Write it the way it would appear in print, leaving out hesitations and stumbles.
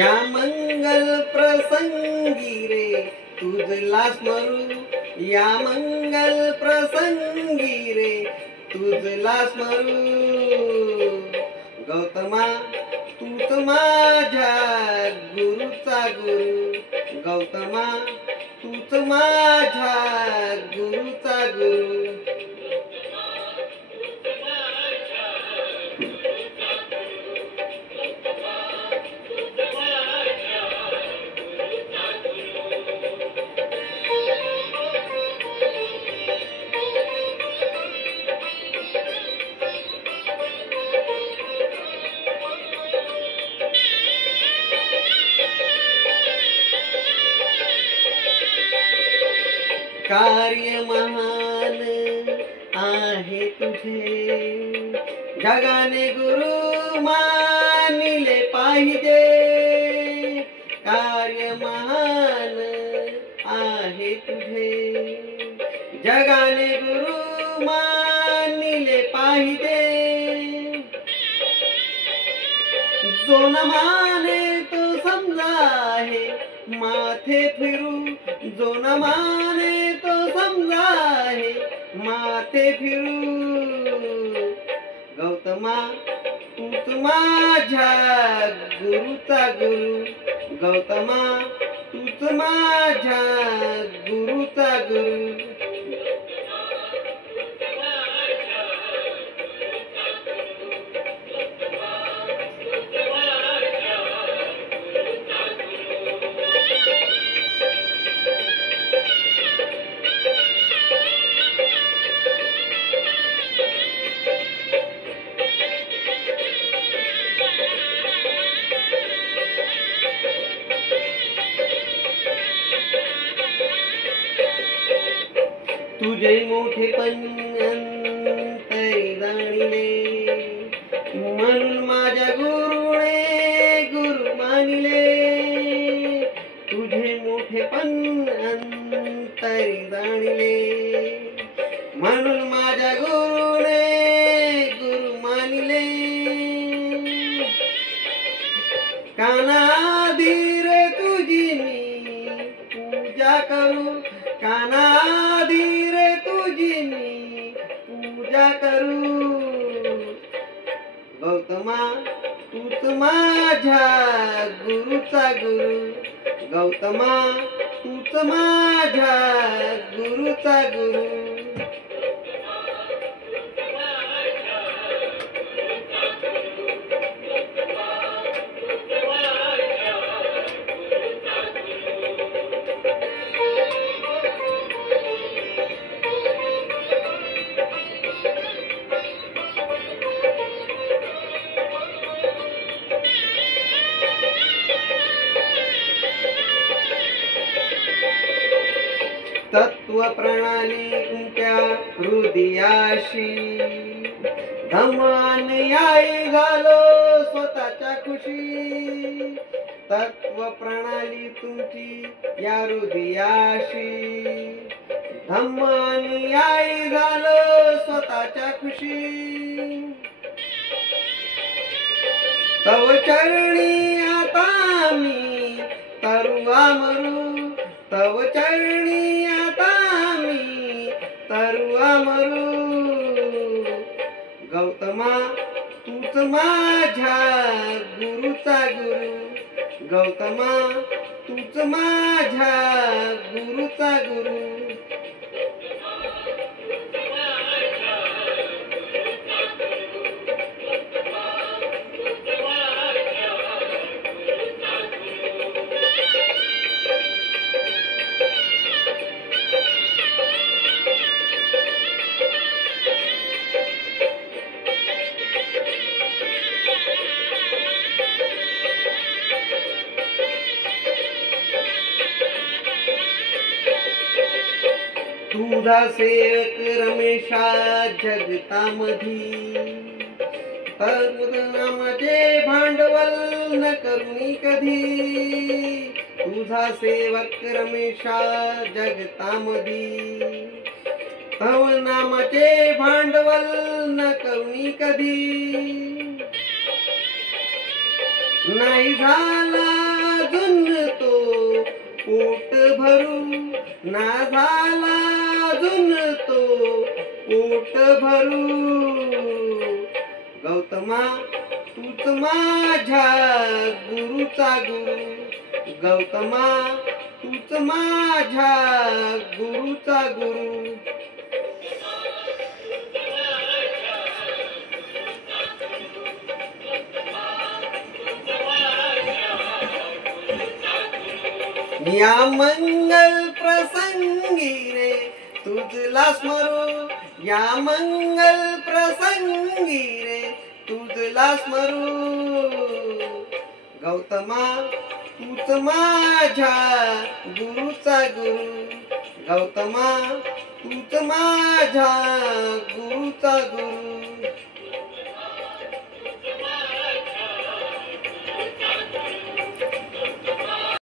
या मंगल प्रसंगी रे तुझला स्मरू, या मंगल प्रसंगी रे तुझला स्मरू. गौतमा तूच माझ्या गुरुचा गुरु, गौतमा तूच माझ्या गुरुचा गुरु. कार्य महान आहे तुझे, जगाने गुरु मानिले पाहिजे. कार्य महान आहे तुझे, जगाने गुरु मानिले पाहिजे. जो न माने तो समजा आहे माथे फिरू, जो न माने तो समजा आहे माथे फिरू. गौतमा तूच माझ्या गुरुचा गुरु, गौतमा तूच माझ्या गुरुचा गुरु. तुझे मोठेपण अंतरी जाणिले, म्हणून माझ्या गुरुने गुरु मानिले. तुझे मोठेपण अंतरी जाणिले, म्हणून माझ्या गुरुने गुरु मानिले. कानाधीर तुझी मी पूजा करू, कानाधीर तुझी मी पूजा करू. गौतमा तूच माझ्या गुरुचा गुरु, गौतमा तूच माझ्या गुरुचा गुरु. तत्व प्रणाली तुमच्या हृदयाशी, धम्मानुयायी झालो स्वतःच्या खुशी. तत्व प्रणाली तुमची या हृदयाशी, धम्मानुयायी झालो स्वतःच्या खुशी. तव चरणी आता मी तरु अमरू, तव चरणी आता मी तरु अमरू. गौतमा तूच माझ्या गुरुचा गुरु, गौतमा तूच माझ्या गुरुचा गुरु. तुझा सेवक रमेशा जगतामधी, नामाचे भांडवल न करुणी कधी. तुझा सेवक रमेशा जगतामधी, तव नामाचे भांडवल न करुणी कधी. नाही झाला अजून तो पोट भरू, ना झाला अजून तो पोट भरू. गौतमा तूच माझ्या गुरुचा गुरु, गौतमा तूच माझ्या गुरुचा गुरु. या मंगल प्रसंगी रे तुझला स्मरू, या मंगल प्रसंगी रे तुझला स्मरू. गौतमा तूच माझ्या गुरुचा गुरु, गौतमा तूच माझ्या गुरुचा गुरु.